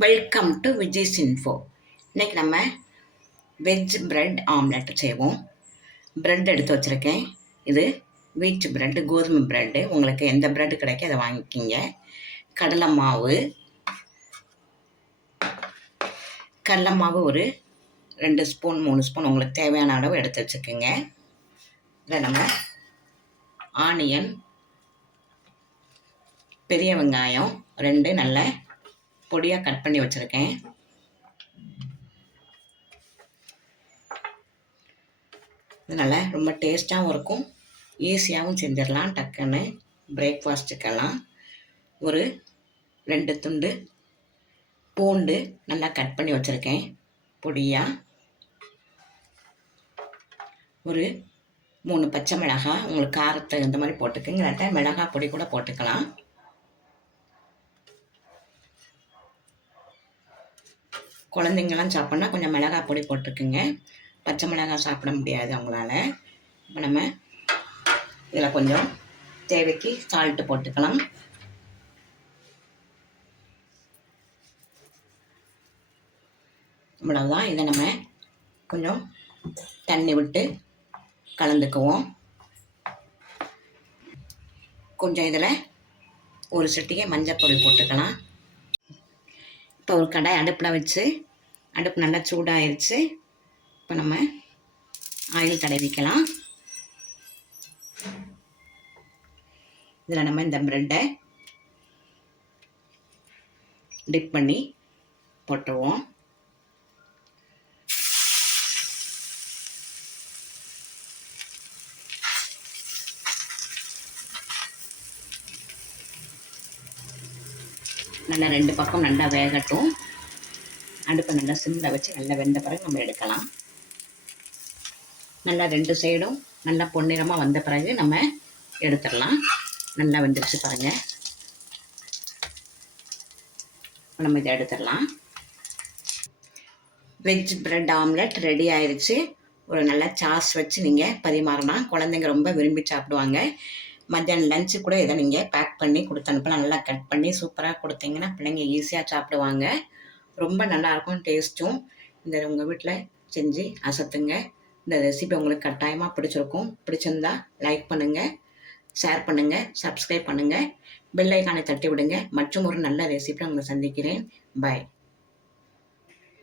Welcome to Vijay's info. இன்றைக்கி நம்ம veg bread omelette செய்வோம். பிரெட் எடுத்து வச்சுருக்கேன். இது வீட் பிரெட்டு, கோதுமை பிரெட்டு. உங்களுக்கு எந்த பிரெட்டு கிடைக்கும் அதை வாங்கிக்கிங்க. கடலை மாவு ஒரு 2 ஸ்பூன் 3 ஸ்பூன் உங்களுக்கு தேவையான அளவு எடுத்து வச்சுக்கோங்க. இதில் நம்ம ஆனியன், பெரிய வெங்காயம் 2 நல்ல பொடியாக கட் பண்ணி வச்சுருக்கேன். இதனால் ரொம்ப டேஸ்ட்டாகவும் இருக்கும், ஈஸியாகவும் செஞ்சிடலாம். டக்குன்னு பிரேக்ஃபாஸ்ட்டுக்கெல்லாம். ஒரு 2 துண்டு பூண்டு நல்லா கட் பண்ணி வச்சுருக்கேன் பொடியாக. ஒரு 3 பச்சை மிளகாய், உங்களுக்கு காரத்தை இந்த மாதிரி போட்டுக்கோங்க. இல்லாட்டா மிளகாய் பொடி கூட போட்டுக்கலாம். குழந்தைங்களாம் சாப்பிட்னா கொஞ்சம் மிளகாய் பொடி போட்டுக்குங்க. பச்சை மிளகாய் சாப்பிட முடியாது அவங்களால. இப்போ நம்ம இதில் கொஞ்சம் தேவைக்கு சால்ட்டு போட்டுக்கலாம். இவ்வளவுதான். இதை நம்ம கொஞ்சம் தண்ணி விட்டு கலந்துக்குவோம். கொஞ்சம் இதில் ஒரு சிட்டிகை மஞ்சள் பொடி போட்டுக்கலாம். இப்போ ஒரு கடாய் அடுப்பில் வச்சு, அடுப்பு நல்லா சூடாயிருச்சு. இப்போ நம்ம ஆயில் தடவிக்கலாம். இதில் நம்ம இந்த ப்ரெட்டை டிப் பண்ணி போட்டுருவோம். நல்லா 2 பக்கம் நல்லா வேகட்டும். அடுப்பை நல்லா சிம்மில் வச்சு நல்லா வெந்த பிறகு நம்ம எடுக்கலாம். நல்லா 2 சைடும் நல்லா பொன்னிறமாக வந்த பிறகு நம்ம எடுத்துடலாம். நல்லா வெந்துருச்சு பாருங்கள். நம்ம இதை எடுத்துடலாம். வெஜ் பிரெட் ஆம்லெட் ரெடி ஆயிடுச்சு. ஒரு நல்ல சாஸ் வச்சு நீங்கள் பரிமாறலாம். குழந்தைங்க ரொம்ப விரும்பி சாப்பிடுவாங்க. மத்தியானம் லஞ்சு கூட இதை நீங்கள் பேக் பண்ணி கொடுத்து அனுப்பலாம். நல்லா கட் பண்ணி சூப்பராக கொடுத்தீங்கன்னா பிள்ளைங்க ஈஸியாக சாப்பிடுவாங்க. ரொம்ப நல்லாயிருக்கும் டேஸ்ட்டும். இந்த உங்கள் வீட்டில் செஞ்சு அசத்துங்க. இந்த ரெசிபி உங்களுக்கு கட்டாயமாக பிடிச்சிருக்கும். பிடிச்சிருந்தா லைக் பண்ணுங்கள், ஷேர் பண்ணுங்கள், சப்ஸ்கிரைப் பண்ணுங்கள், பெல் ஐக்கானை தட்டி விடுங்க. மற்றும் ஒரு நல்ல ரெசிபியை உங்களை சந்திக்கிறேன். பாய்.